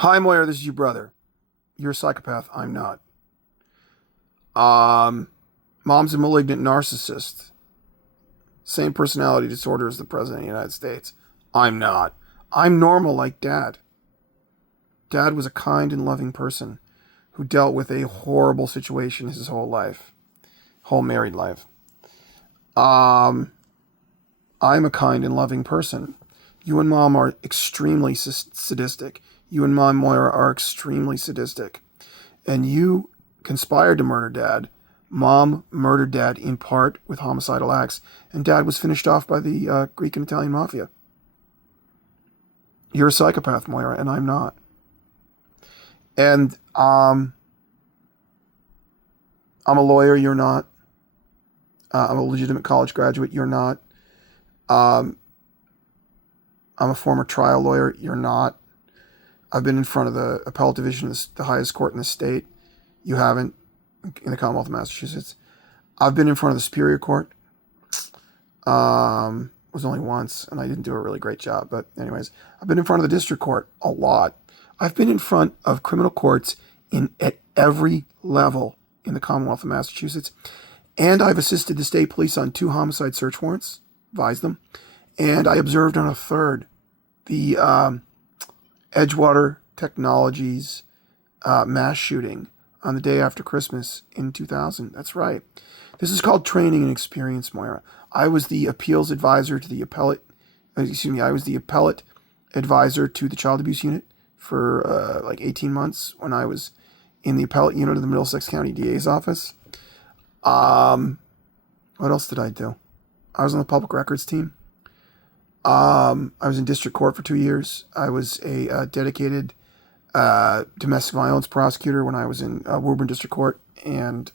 Hi, Moyer. This is your brother. You're a psychopath. I'm not. Um, Mom's a malignant narcissist. Same personality disorder as the President of the United States. I'm not. I'm normal like Dad. Dad was a kind and loving person who dealt with a horrible situation his whole life, whole married life. Um, I'm a kind and loving person. You and Mom are extremely sadistic. You and Mom Moira are extremely sadistic. And you conspired to murder Dad. Mom murdered Dad in part with homicidal acts, and Dad was finished off by the Greek and Italian mafia. You're a psychopath, Moira, and I'm not. And I'm a lawyer. You're not. I'm a legitimate college graduate. You're not. Um, I'm a former trial lawyer. You're not. I've been in front of the appellate division of the highest court in the state. You haven't, in the Commonwealth of Massachusetts. I've been in front of the Superior Court. Was only once, and I didn't do a really great job. But anyways, I've been in front of the District Court a lot. I've been in front of criminal courts at every level in the Commonwealth of Massachusetts. And I've assisted the state police on 2 homicide search warrants, advised them. And I observed on a third the Edgewater Technologies mass shooting on the day after Christmas in 2000. That's right. This is called training and experience, Moira. I was the appeals advisor to the appellate, I was the appellate advisor to the child abuse unit for like 18 months when I was in the appellate unit of the Middlesex County DA's office. What else did I do? I was on the public records team. I was in district court for 2 years. I was a dedicated domestic violence prosecutor when I was in Woburn District Court and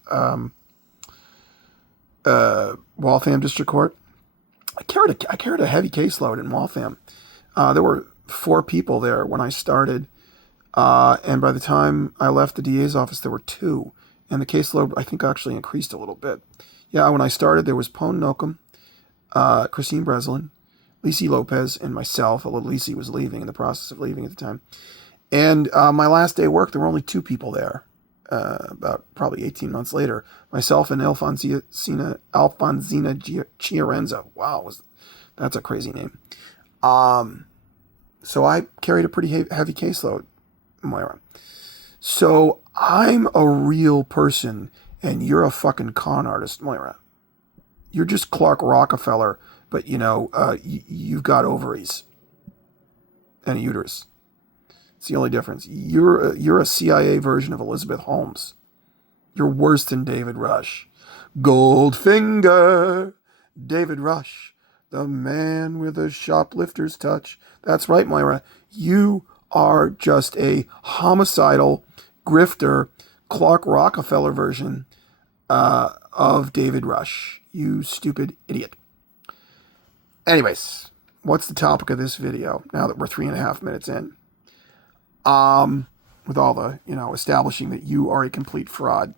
Waltham District Court. I carried a heavy caseload in Waltham. There were 4 people there when I started, and by the time I left the DA's office, there were 2, and the caseload I think actually increased a little bit. Yeah, when I started, there was Pone Nocum, Christine Breslin, Lisi Lopez, and myself, although Lisi was leaving, in the process of leaving at the time. And my last day of work, there were only 2 people there. About probably 18 months later, myself and Alfonsina Chiarenza. Wow, that's a crazy name. So I carried a pretty heavy caseload, Moira. So I'm a real person, and you're a fucking con artist, Moira. You're just Clark Rockefeller, but you've got ovaries and a uterus. It's the only difference. You're a CIA version of Elizabeth Holmes. You're worse than David Rush. Goldfinger, David Rush, the man with a shoplifter's touch. That's right, Moira. You are just a homicidal, grifter, Clark Rockefeller version of David Rush. You stupid idiot. Anyways, what's the topic of this video now that we're 3.5 minutes in? With all the, establishing that you are a complete fraud.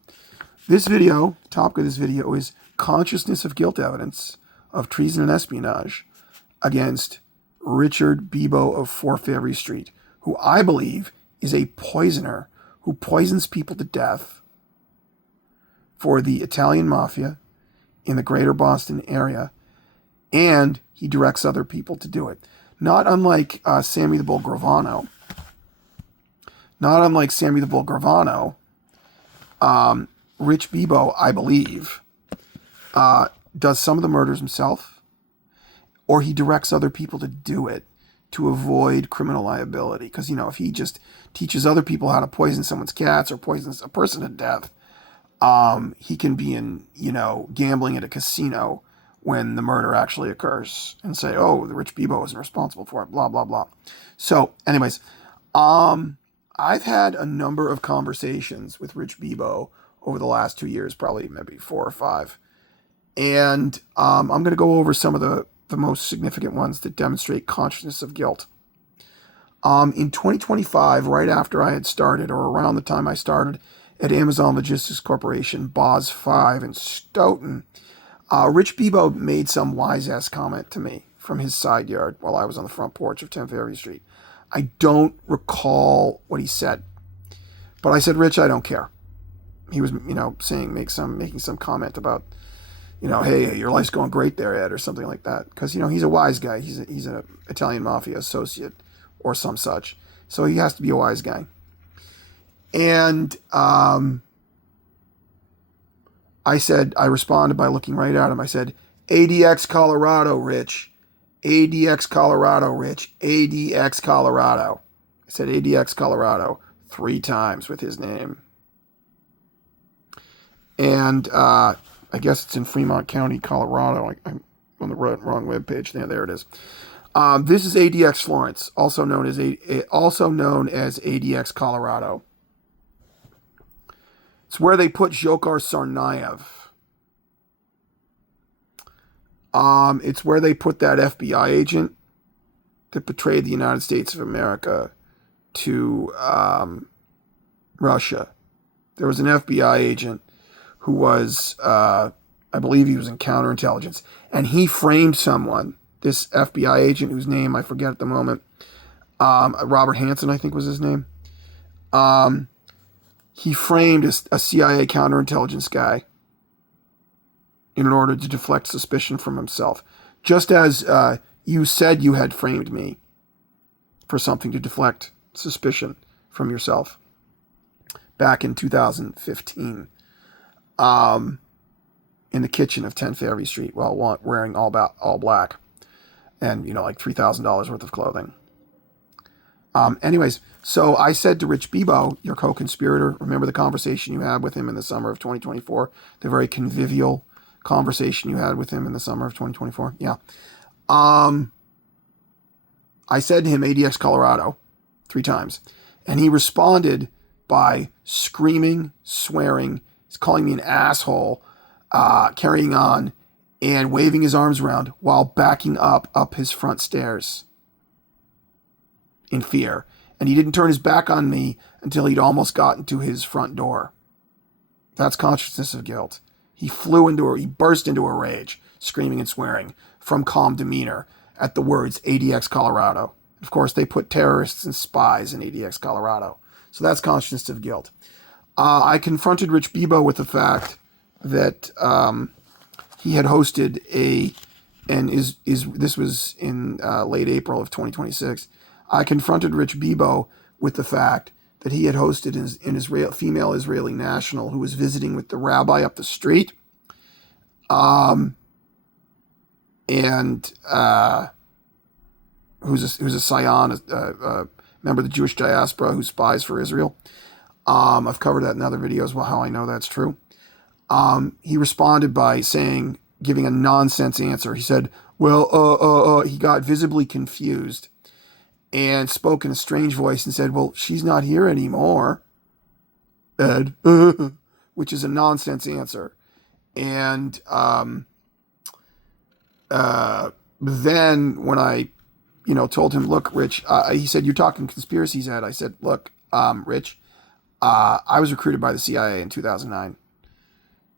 The topic of this video is consciousness of guilt evidence of treason and espionage against Richard Bebo of 4 Ferry Street, who I believe is a poisoner who poisons people to death for the Italian mafia in the greater Boston area, and he directs other people to do it. Not unlike Sammy the Bull Gravano. Rich Bebo, I believe, does some of the murders himself, or he directs other people to do it to avoid criminal liability. Because, if he just teaches other people how to poison someone's cats or poisons a person to death, he can be in, gambling at a casino when the murder actually occurs and say, oh, the Rich Bebo isn't responsible for it, blah, blah, blah. So, anyways, I've had a number of conversations with Rich Bebo over the last 2 years, probably maybe 4 or 5. And I'm going to go over some of the most significant ones that demonstrate consciousness of guilt. In 2025, right after I had started, or around the time I started at Amazon Logistics Corporation, Boz 5 in Stoughton, Rich Bebo made some wise-ass comment to me from his side yard while I was on the front porch of 10 Ferry Street. I don't recall what he said. But I said, Rich, I don't care. He was, making some comment about, hey, your life's going great there, Ed, or something like that. Because, he's a wise guy. He's an Italian mafia associate or some such. So he has to be a wise guy. And I responded by looking right at him. I said, ADX Colorado, Rich. ADX Colorado, Rich. ADX Colorado. I said ADX Colorado 3 times with his name. And I guess it's in Fremont County, Colorado. I'm on the wrong webpage. There it is. This is ADX Florence, also known as ADX Colorado. It's where they put Dzhokhar Tsarnaev. It's where they put that FBI agent that betrayed the United States of America to Russia. There was an FBI agent who was, I believe he was in counterintelligence, and he framed someone, this FBI agent whose name I forget at the moment, Robert Hansen, I think was his name. He framed a CIA counterintelligence guy in order to deflect suspicion from himself. Just as you said you had framed me for something to deflect suspicion from yourself back in 2015 in the kitchen of 10 Fairview Street while wearing all black and, like $3,000 worth of clothing. Anyways, so I said to Rich Bebo, your co-conspirator, remember the conversation you had with him in the summer of 2024? The very convivial conversation you had with him in the summer of 2024? Yeah. I said to him, ADX Colorado, 3 times. And he responded by screaming, swearing, he's calling me an asshole, carrying on, and waving his arms around while backing up his front stairs in fear. And he didn't turn his back on me until he'd almost gotten to his front door. That's consciousness of guilt. He burst into a rage, screaming and swearing from calm demeanor at the words ADX Colorado. Of course, they put terrorists and spies in ADX Colorado. So that's consciousness of guilt. I confronted Rich Bebo with the fact that he had hosted this was in late April of 2026. I confronted Rich Bebo with the fact that he had hosted an female Israeli national who was visiting with the rabbi up the street, and who's a Sion, a member of the Jewish diaspora who spies for Israel. I've covered that in other videos, how I know that's true. He responded by giving a nonsense answer. He said, he got visibly confused and spoke in a strange voice and said, well, she's not here anymore, Ed, which is a nonsense answer. And then when I, told him, look, Rich, he said, you're talking conspiracies, Ed. I said, look, Rich, I was recruited by the CIA in 2009.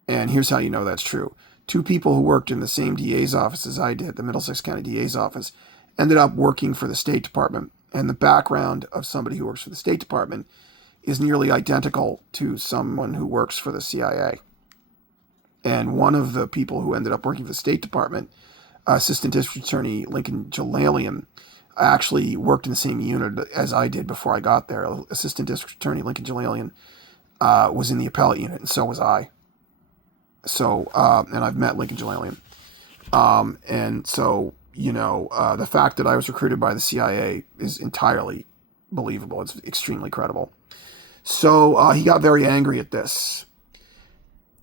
And here's how you know that's true. 2 people who worked in the same DA's office as I did, the Middlesex County DA's office, ended up working for the State Department. And the background of somebody who works for the State Department is nearly identical to someone who works for the CIA. And one of the people who ended up working for the State Department, Assistant District Attorney Lincoln Jalalian, actually worked in the same unit as I did before I got there. Assistant District Attorney Lincoln Jalalian was in the appellate unit, and so was I. So, and I've met Lincoln Jalalian. And so, the fact that I was recruited by the CIA is entirely believable. It's extremely credible. So he got very angry at this.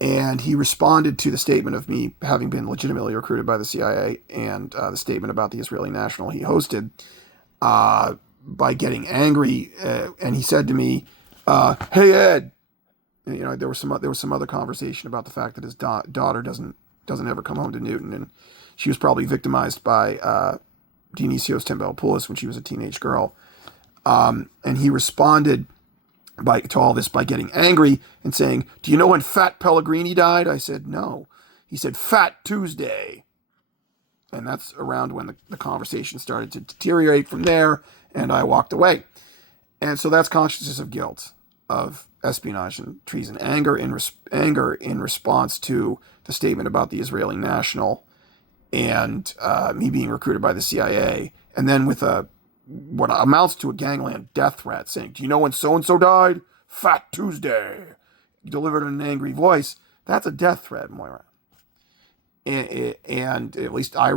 And he responded to the statement of me having been legitimately recruited by the CIA and the statement about the Israeli national he hosted by getting angry. And he said to me, hey, Ed. And, there was some other conversation about the fact that his daughter doesn't ever come home to Newton, and she was probably victimized by Dionysios Tembelopoulos when she was a teenage girl. And he responded to all this by getting angry and saying, do you know when Fat Pellegrini died? I said, no. He said, Fat Tuesday. And that's around when the conversation started to deteriorate from there, and I walked away. And so that's consciousness of guilt, of espionage and treason, anger in response to the statement about the Israeli national and me being recruited by the CIA, and then with what amounts to a gangland death threat, saying, "Do you know when so and so died? Fat Tuesday," delivered in an angry voice. That's a death threat, Moira. And at least I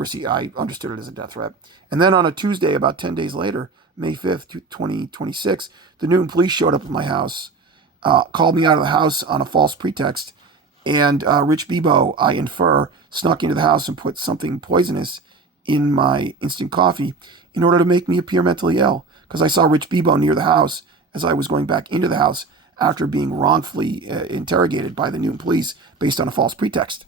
understood it as a death threat. And then on a Tuesday, about 10 days later, May 5th, 2026, the Newton police showed up at my house, called me out of the house on a false pretext, and Rich Bebo, I infer, snuck into the house and put something poisonous in my instant coffee in order to make me appear mentally ill, because I saw Rich Bebo near the house as I was going back into the house after being wrongfully interrogated by the Newton police based on a false pretext.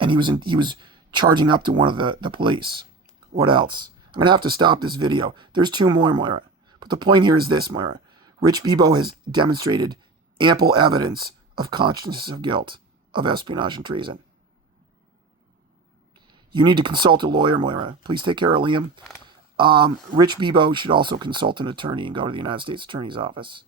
And he was charging up to one of the police. What else? I'm going to have to stop this video. There's two more, Moira. But the point here is this, Moira. Rich Bebo has demonstrated ample evidence of consciousness of guilt, of espionage and treason. You need to consult a lawyer, Moira. Please take care of Liam. Rich Bebo should also consult an attorney and go to the United States Attorney's Office.